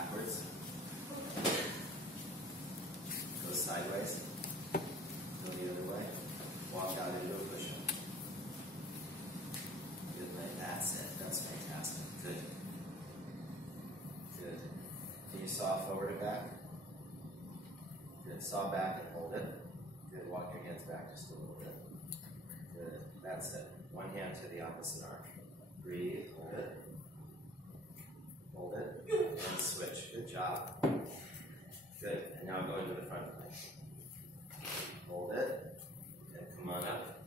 backwards. Go sideways. Go the other way. Walk out into a push-up. Good, that's it. That's fantastic. Good. Good. Can you saw forward and back? Good. Saw back and hold it. Good. Walk your hands back just a little bit. Good. That's it. One hand to the opposite arm. Breathe. Hold it. Hold it. And switch. Good job. Good. And now go into the front leg. Hold it. And come on up.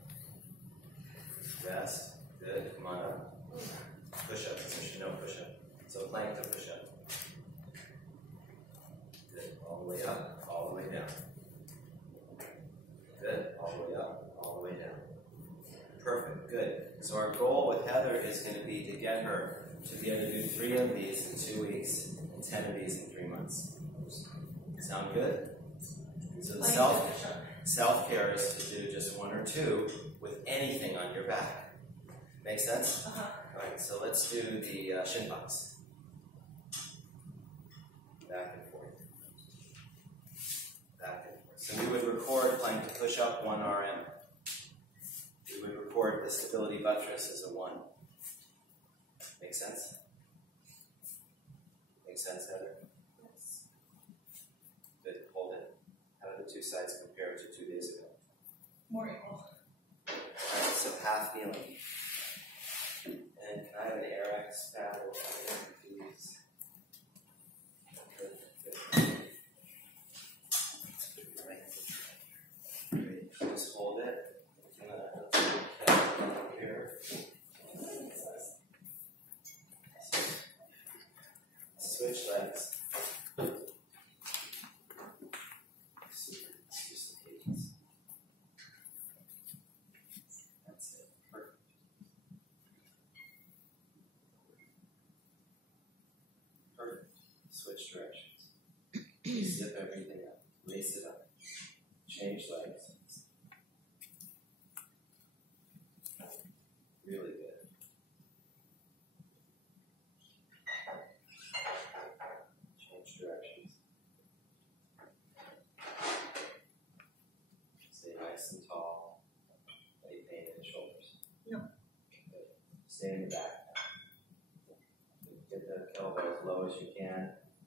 Rest. Good. Come on up. Push-up position. No push-up. So plank to push-up. Good. All the way up. All the way down. Good. All the way up. All the way down. Perfect. Good. So our goal with Heather is going to be to get her to be able to do 3 of these in 2 weeks and 10 of these in 3 months. Sound good? So the self-care is to do just 1 or 2 with anything on your back. Make sense? All right, so let's do the shin box. Back and forth. Back and forth. So we would record plank to push up 1 RM. We would record the stability buttress as a 1. Make sense? Make sense, Heather? Yes. Good. Hold it. How do the 2 sides compare to 2 days ago? More equal. Alright, so half kneeling. And can I have an Air-X pad or something, please? Good. Good. Great. Just hold it. Here. Switch legs. That's it. Perfect. Perfect. Switch directions. Zip everything up. Lace it up. Change legs. Really good. Change directions. Stay nice and tall. Any pain in the shoulders? No. Good. Stay in the back. Get the elbow as low as you can.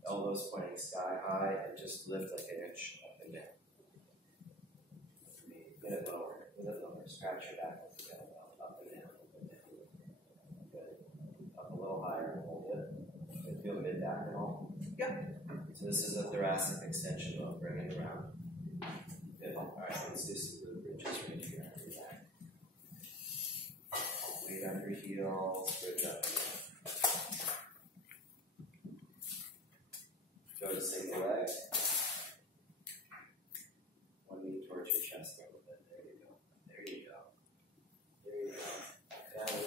Elbows pointing sky high and just lift like an inch up and down. Get it lower. Get it lower. Scratch your back with the elbow. Up and down. Up and down. Good. Up a little higher. Hold it. Good. Feel the mid back at all? Yep. So this is a thoracic extension mode. Bring it around. Good. Alright, let's do some glute bridges right here. Weight under heels. Bridge up and down. Go to single leg. One knee towards your chest a little bit. There you go. There you go. There you go. That way.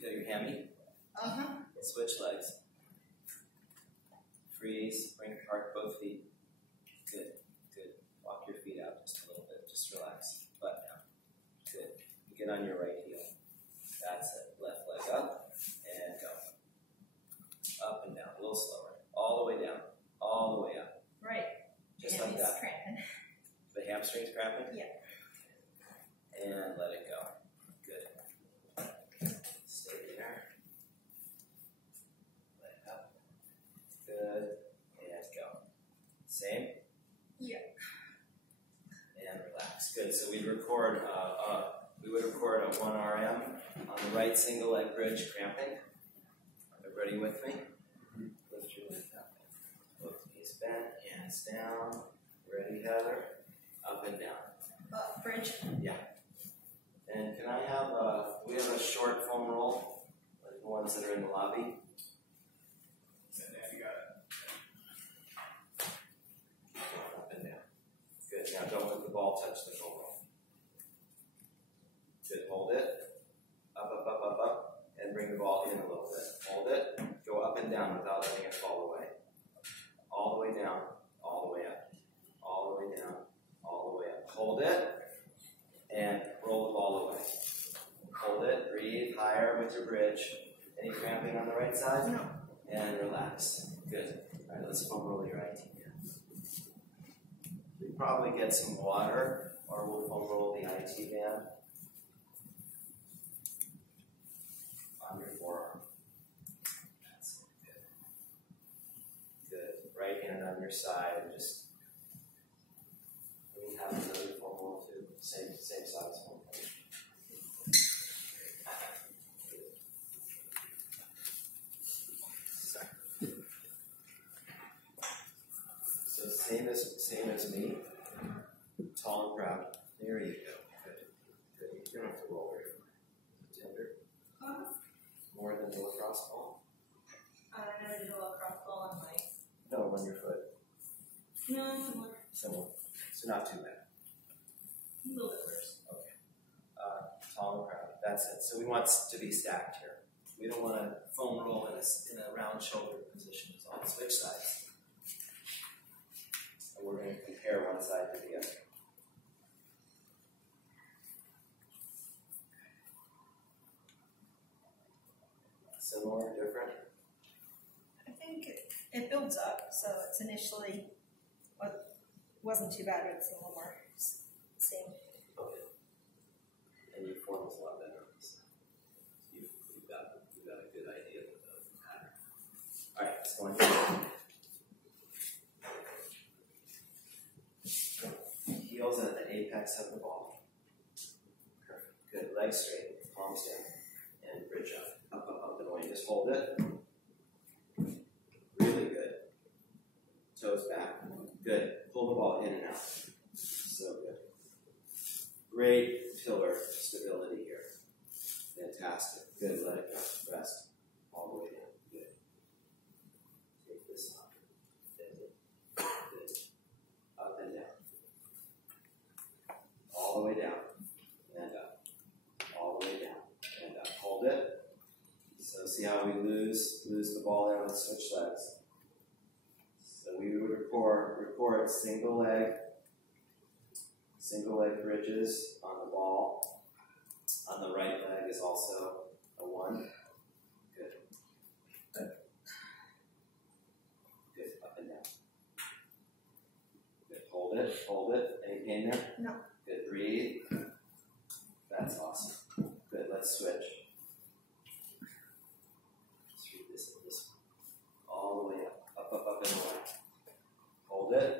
You got your hammy? Switch legs. Freeze. Bring apart both feet. Good. Good. Walk your feet out just a little bit. Just relax. Butt down. Good. You get on your right heel. That's it. Left leg up. And go. Up and down. A little slower. All the way down. All the way up. Right. Just like that. Cramping. The hamstrings cramping? Yeah. And let it go. Good. Stay there. Let it up. Good. And go. Same? Yeah. And relax. Good. So we would record a 1 RM on the right single leg bridge cramping. Everybody with me? Lift your leg up. Both knees bent, hands down. Ready, Heather? Up and down. Bridge. Yeah. And can I have we have a short foam roll, like the ones that are in the lobby. Yeah, you got it. Up and down. Good. Now don't let the ball touch the foam roll. Good. Hold it. Up, up, up, up, up. And bring the ball in a little bit. Hold it. Go up and down without letting it fall away. All the way down. All the way up. All the way down. All the way up. Hold it. And roll the ball away. Hold it. Breathe higher with your bridge. Any cramping on the right side? No. And relax. Good. All right, let's foam roll your IT band. We probably get some water, or we'll foam roll the IT band on your forearm. That's it. Good. Good. Right hand on your side. Just we have another foam roll too. Same size foam roll. Same as me. Tall and proud. There you go. Good. Good. You don't have to roll very far. Tender. More than the lacrosse ball. I never did a lacrosse ball on my. No, on your foot. No, similar. Similar. So not too bad. A little bit worse. Okay. Tall and proud. That's it. So we want to be stacked here. We don't want to foam roll in a round shoulder position. So I'll switch sides. And we're going to compare one side to the other. Similar, different? I think it builds up, so it's initially wasn't too bad, but it's a little more same. Okay. And your form is a lot better. So you've got a good idea of the pattern. All right, let's go on here. Heels at the apex of the ball. Perfect. Good. Legs straight, palms down, and bridge up. Up, up, up and away. Just hold it. Really good. Toes back. Good. Pull the ball in and out. So good. Great pillar stability here. Fantastic. Good. Let it go. Rest. All the way down. Good. Take this up. Good. Good. Up and down. All the way down. And up. All the way down. And up. Hold it. So see how we lose the ball there and switch legs. So we would record single leg bridges on the ball. On the right leg is also a 1. Good. Good. Good. Up and down. Good. Hold it. Hold it. Any pain there? No. Good. Breathe. That's awesome. Good. Let's switch. This all the way up, up, up, up, and away. Hold it.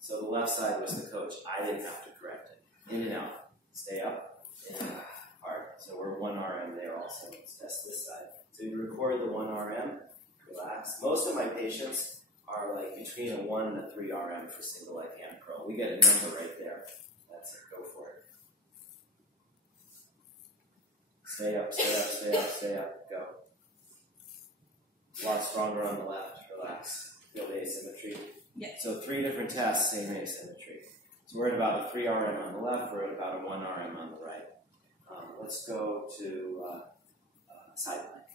So the left side was the coach. I didn't have to correct it. In and out. Stay up. In and out. Hard. So we're 1 RM there also. Let's test this side. So you record the 1 RM. Relax. Most of my patients are like between a 1 and a 3 RM for single leg hand curl. We get a number right there. That's it. Go for it. Stay up, stay up, stay up, stay up. Go. A lot stronger on the left. Relax. Feel the asymmetry. Yeah. So 3 different tests, same asymmetry. So we're at about a 3 RM on the left. We're at about a 1 RM on the right. Let's go to side plank.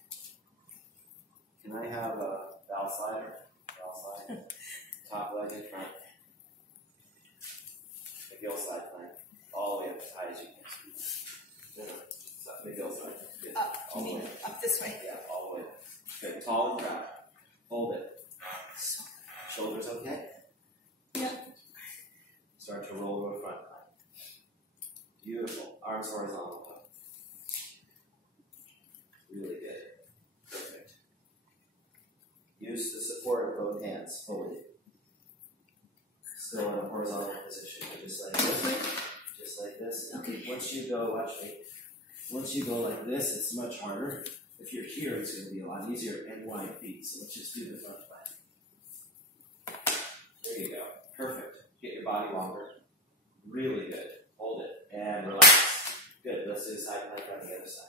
Can I have a valve slider? Valve slide. Top leg in front. McGill side plank. All the way up as high as you can. McGill side. Good. Up. All You the mean way. up this way? Yeah, all the way. Good. Tall and proud. Hold it. Shoulders okay? Yeah. Start to roll to a front plank. Beautiful. Arms horizontal. Really good. Perfect. Use the support of both hands fully. Still in a horizontal position, just like this. Just like this. Okay. Once you go, watch me. Once you go like this, it's much harder. If you're here, it's going to be a lot easier and wide feet. So let's just do the front plank. There you go. Perfect. Get your body longer. Really good. Hold it. And relax. Good. Let's do the side plank on the other side.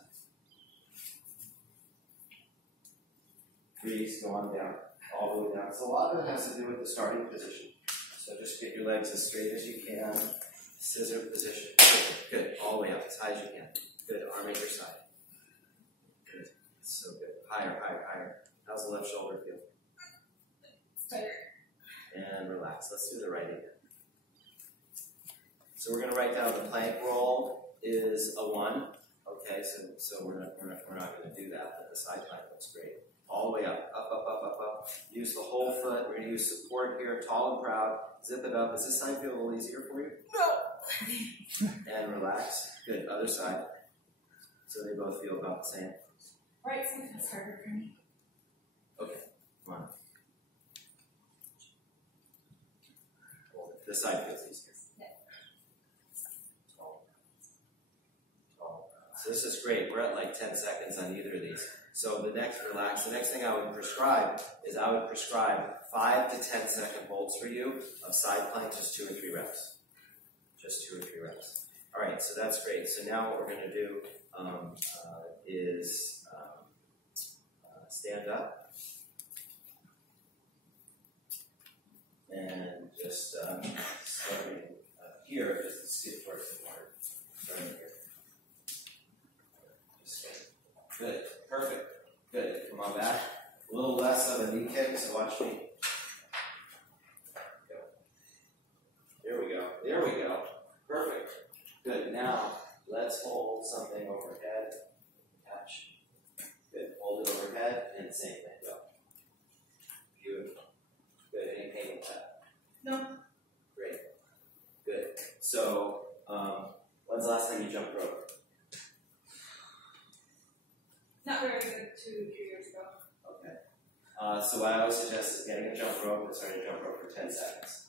Freeze. Go on down. All the way down. So a lot of it has to do with the starting position. So just get your legs as straight as you can. Scissor position. Good. All the way up as high as you can. Good. Arm at your side. Good. So good. Higher, higher, higher. How's the left shoulder feel? Better. And relax. Let's do the right again. So we're going to write down the plank roll is a 1. Okay. Okay, so we're not going to do that, but the side plank looks great. All the way up, up, up, up, up, up. Use the whole foot. We're going to use support here, tall and proud. Zip it up. Does this side feel a little easier for you? No. And relax. Good. Other side. So they both feel about the same. Right, sometimes harder for me. Okay, come on. This side feels easier. Yeah. Tall. Tall. So this is great. We're at like 10 seconds on either of these. So the next thing I would prescribe is 5 to 10 second holds for you of side plank, just 2 or 3 reps. Just 2 or 3 reps. All right, so that's great. So now what we're going to do is stand up and just starting here, just skip towards the corner. Starting here. Good. Perfect. Good. Come on back. A little less of a knee kick, so watch me. Go. There we go. There we go. Perfect. Good. Now, let's hold something overhead. Catch. Good. Hold it overhead, and same thing. Go. Beautiful. Good. Any pain with that? No. Great. Good. So, when's the last time you jumped rope? Not very good 2 or 3 years ago. Okay. So what I always suggest is getting a jump rope and starting a jump rope for 10 seconds.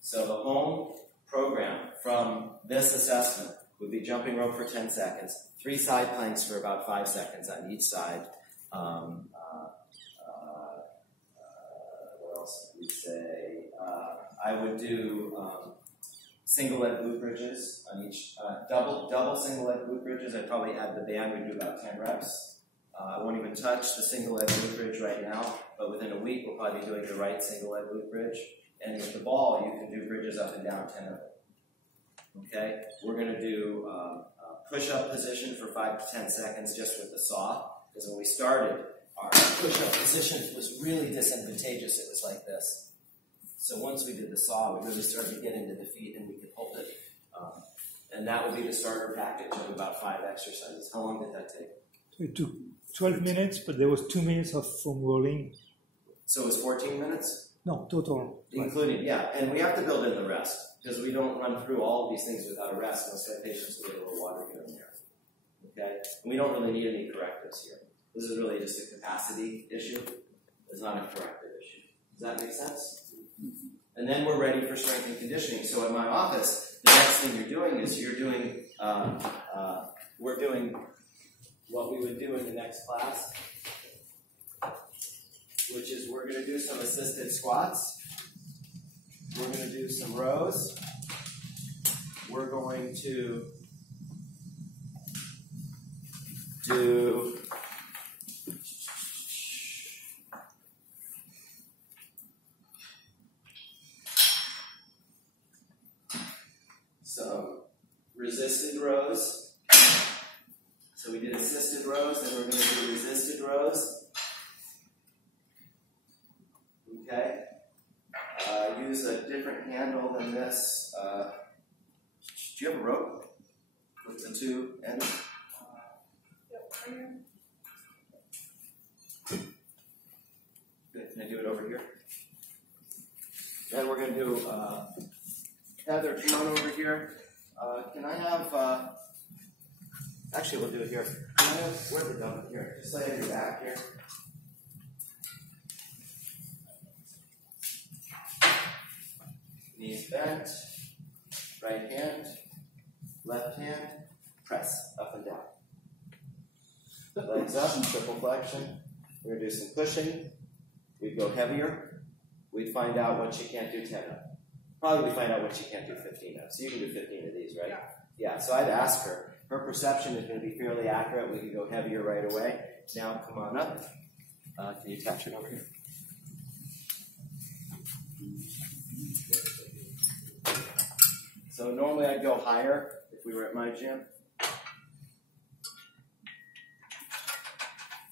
So the home program from this assessment would be jumping rope for 10 seconds, 3 side planks for about 5 seconds on each side. What else would we say? I would do single leg glute bridges on each, double single leg glute bridges. I'd probably add the band. We'd do about 10 reps. I won't even touch the single leg glute bridge right now, but within a week we'll probably be doing the right single leg glute bridge. And with the ball, you can do bridges up and down 10 of them. Okay? We're going to do push-up position for 5 to 10 seconds just with the saw, because when we started, our push-up position was really disadvantageous. It was like this. So once we did the saw, we really started to get into the feet and we could hold it. And that would be the starter package of about 5 exercises. How long did that take? It took 12 minutes, but there was 2 minutes of foam rolling. So it was 14 minutes? No, total. Including, yeah. And we have to build in the rest, because we don't run through all of these things without a rest. Most of our patients will get a little water here and there. Okay? And we don't really need any correctives here. This is really just a capacity issue. It's not a corrective issue. Does that make sense? And then we're ready for strength and conditioning. So in my office, the next thing you're doing is we're doing what we would do in the next class, which is we're going to do some assisted squats. We're going to do some rows. We're going to do some resisted rows. So we did assisted rows, and we're going to do resisted rows. Okay? Use a different handle than this. Do you have a rope with the 2 ends? Good. Can I do it over here? Then we're going to do Heather, come on over here. Can I have... Actually, we'll do it here. Where's the dumbbell? Here. Just lay on your back here. Knees bent. Right hand. Left hand. Press up and down. Legs up. Triple flexion. We're going to do some pushing. We'd go heavier. We'd find out what you can't do 10 of. Probably we'd find out what you can't do 15 of. So you can do 15 of these, right? Yeah, so I'd ask her. Her perception is going to be fairly accurate. We can go heavier right away. Now, come on up. Can you catch it over here? So normally I'd go higher if we were at my gym.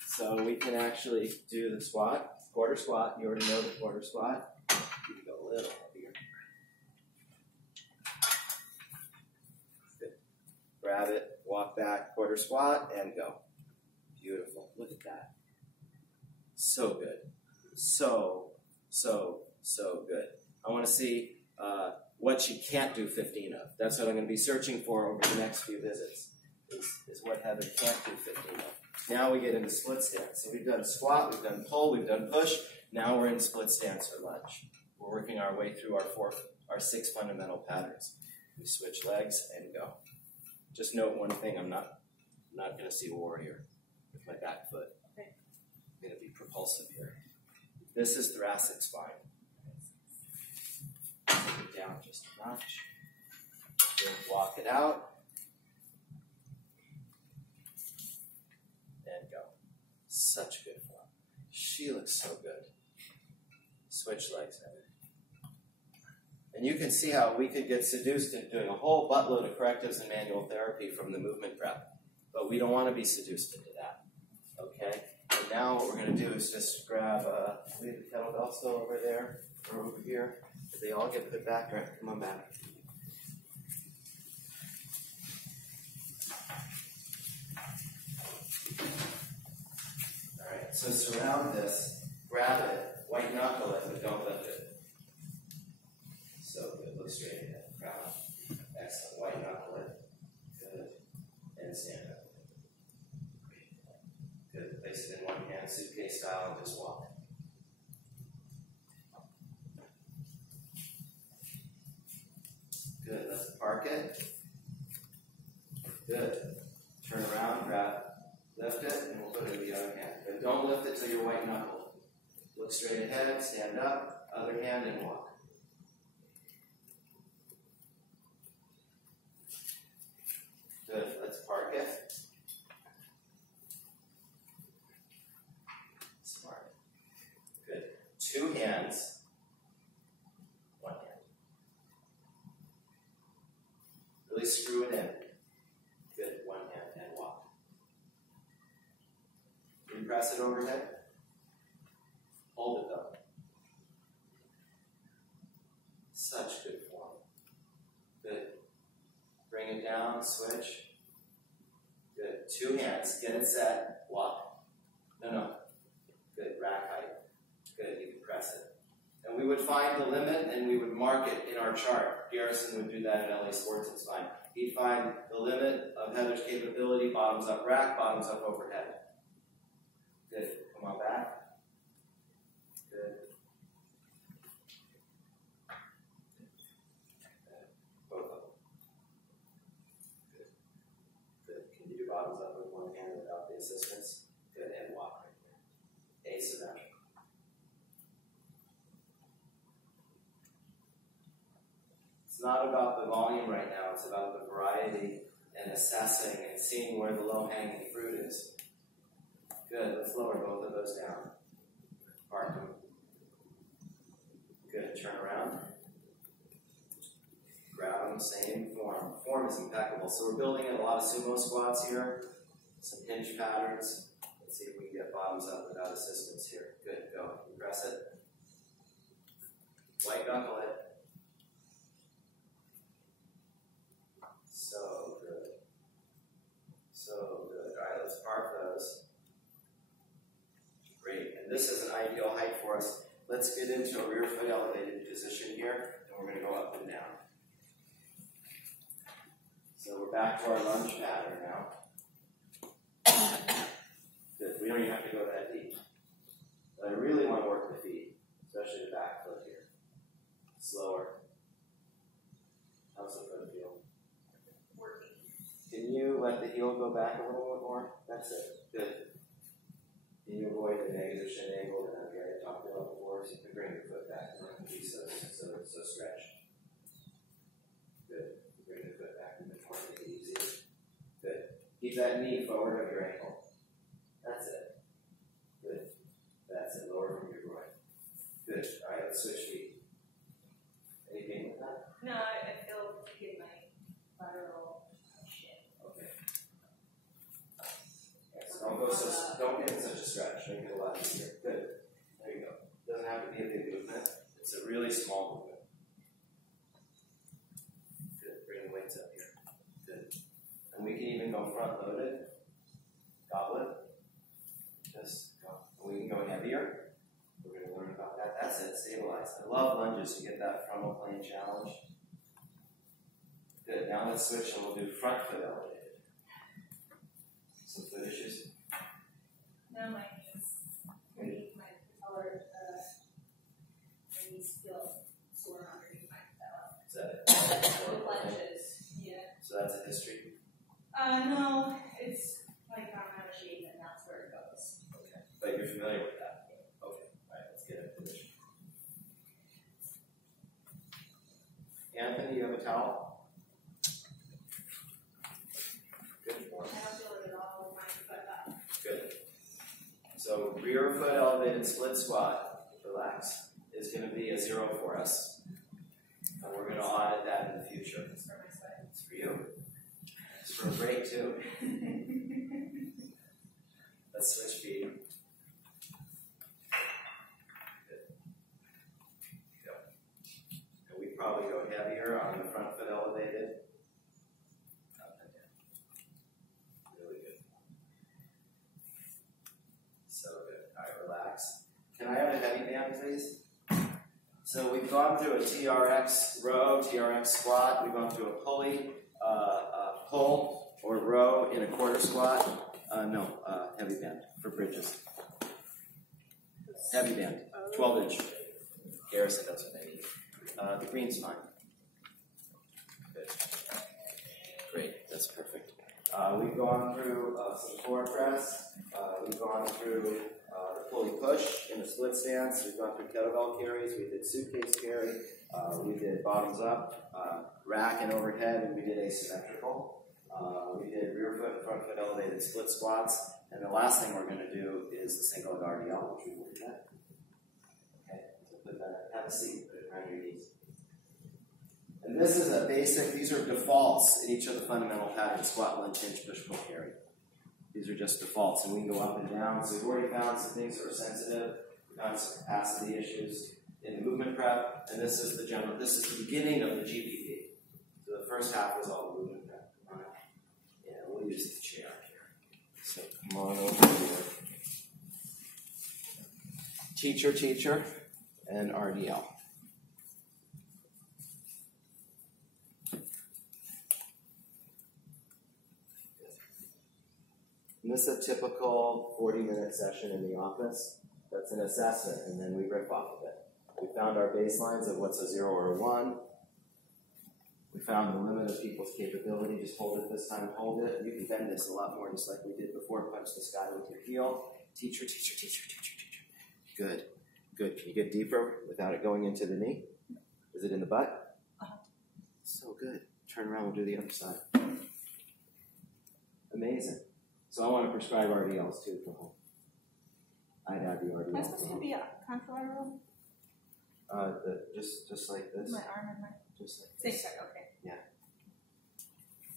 So we can actually do the squat, quarter squat. You already know the quarter squat. You can go a little heavier. Good. Grab it, walk back, quarter shoulder squat, and go. Beautiful. Look at that. So good. So good. I want to see what she can't do 15 of. That's what I'm going to be searching for over the next few visits, is what Heather can't do 15 of. Now we get into split stance. So we've done squat, we've done pull, we've done push. Now we're in split stance for lunge. We're working our way through our 6 fundamental patterns. We switch legs and go. Just note one thing, I'm not going to see warrior with my back foot. Okay. I'm going to be propulsive here. This is thoracic spine. Take it down just a notch. Then walk it out. And go. Such good form. She looks so good. Switch legs, Heather. And you can see how we could get seduced into doing a whole buttload of correctives and manual therapy from the movement prep. But we don't want to be seduced into that. Okay? And now what we're going to do is just grab, leave the kettlebell still over there or over here. Did they all get put back? All right, come on back. All right, so surround this, grab it, white knuckle it, but don't lift it. So good. Look straight ahead. Crown. Excellent. White knuckle it. Good. And stand up. Good. Place it in one hand, suitcase style, and just walk. Good. Let's park it. Good. Turn around, grab, lift it, and we'll put it in the other hand. But don't lift it till you're white knuckle. Look straight ahead, stand up, other hand, and walk. Good. Let's park it. Smart. Good. 2 hands. 1 hand. Really screw it in. Good. 1 hand and walk. Can you press it overhead? Hold it though. Such good form. Good. Bring it down, switch. Good. 2 hands. Get it set. Walk. No. Good. Rack height. Good. You can press it. And we would find the limit and we would mark it in our chart. Garrison would do that in LA Sports and Spine. He'd find the limit of Heather's capability, bottoms up rack, bottoms up overhead. Good. Come on back. Good. Both of them. Good. Can you do bottoms up with 1 hand without the assistance? Good. And walk right there. Asymmetrical. It's not about the volume right now. It's about the variety and assessing and seeing where the low-hanging fruit is. Good. Let's lower both of those down. Park them. Good. Turn around. Grab them. Same form. Form is impeccable. So we're building in a lot of sumo squats here. Some hinge patterns. Let's see if we can get bottoms up without assistance here. Good. Go. Press it. White knuckle it. So good. So good. All right, let's park those. Great. And this is an ideal height for us. Let's get into a rear foot elevated position here, and we're going to go up and down. So we're back to our lunge pattern now. Good. We don't even have to go that deep. But I really want to work the feet, especially the back foot here. Slower. How's the foot feel? Can you let the heel go back a little bit more? That's it. Good. Can you avoid the negative shin angle that I talked about before? So you can bring your foot back and not be so stretched. Good. Bring the foot back a bit more, make it easier. Good. Keep that knee forward of your ankle. That's it. Good. That's it. Lower from your groin. Good. All right, let's switch feet. Anything with that? No, I feel in my lateral shin. Okay. Yes, don't get in such a stretch. Make it a lot easier. Good. There you go. Doesn't have to be a big movement. It's a really small movement. Good. Bring the weights up here. Good. And we can even go front loaded. we can go heavier. We're going to learn about that. That's it, stabilize. I love lunges. You get that frontal plane challenge. Good. Now let's switch and we'll do front foot elevated. Some foot issues? No, my knees. My patellar, my knees feel sore underneath my patella. Is that it? With lunges, yeah. So that's a history? No, it's like I'm out of shape and that's where it goes. Okay. But you're familiar with that? Okay. All right, let's get into position. Anthony, you have a towel? Good. I don't feel it at all with my foot up. Good. So rear foot elevated split squat, relax, is going to be a 0 for us. And we're going to audit that in the future. It's for my sweat. It's for you. It's for a break too. Let's switch feet. Good. Go. And we probably go heavier on the front foot elevated. Up and down. Really good. So good. All right, relax. Can I have a heavy band, please? So we've gone through a TRX row, TRX squat. We've gone through a pulley, pull or row in a quarter squat. Heavy band for bridges. Heavy band, 12-inch. Garrison does what they need. The green's fine. Good. Great, that's perfect. We've gone through some core press. We've gone through the pulley push in a split stance. We've gone through kettlebell carries. We did suitcase carry. We did bottoms up, rack and overhead, and we did asymmetrical. We did rear foot and front foot elevated split squats. And the last thing we're going to do is the single leg RDL, which we will do that. Okay, so put that, have a seat, put it around your knees. And this is a basic, these are defaults in each of the fundamental patterns: squat, lunge, hinge, push, pull, carry. These are just defaults, and we can go up and down. So we've already found some things that are sensitive. We found some capacity issues in the movement prep, and this is the beginning of the GPP. So the first half was all movement prep. Yeah, we'll use the chair here. So come on over here. Teacher, and RDL. And this is a typical 40-minute session in the office. That's an assessment, and then we rip off of it. We found our baselines of what's a 0 or a 1. We found the limit of people's capability. Just hold it this time, hold it. You can bend this a lot more, just like we did before. Punch the sky with your heel. Teacher. Good. Can you get deeper without it going into the knee? Is it in the butt? So good. Turn around, we'll do the other side. Amazing. So I want to prescribe RDLs too for home. I'd add the RDL. Am I supposed to be a contralateral? Just like this. My arm and my... Just like this. Same side, okay. Yeah.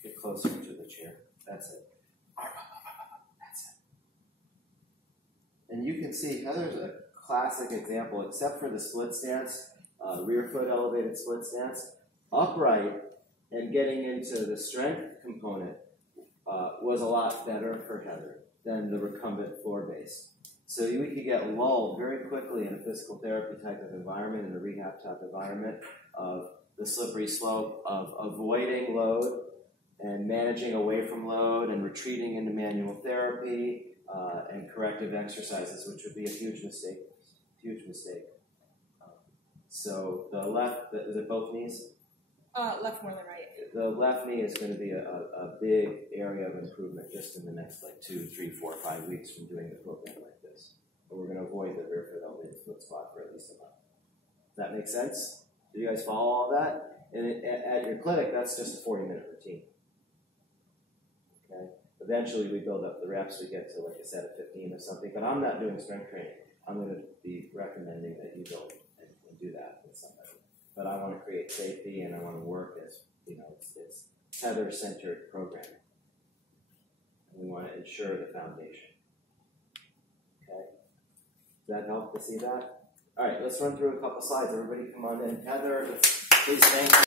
Get closer to the chair. That's it. That's it. And you can see Heather's a classic example, except for the split stance, rear foot elevated split stance. Upright and getting into the strength component was a lot better for Heather than the recumbent floor base. So we could get lulled very quickly in a physical therapy type of environment, in a rehab type environment, of the slippery slope of avoiding load and managing away from load and retreating into manual therapy and corrective exercises, which would be a huge mistake. So the left, is it both knees? Left more than right. The left knee is going to be a big area of improvement just in the next 2, 3, 4, 5 weeks from doing the program like this. But we're going to avoid the rear foot elevated split squat for at least a month. Does that make sense? Do you guys follow all that? And at your clinic, that's just a 40-minute routine. Okay. Eventually, we build up the reps. We get to like a set of 15 or something. But I'm not doing strength training. I'm going to be recommending that you go and do that with somebody. But I want to create safety, and I want to work as, it's tether-centered programming. And we want to ensure the foundation. Okay? Does that help to see that? All right, let's run through a couple slides. Everybody come on in. Heather, please thank you.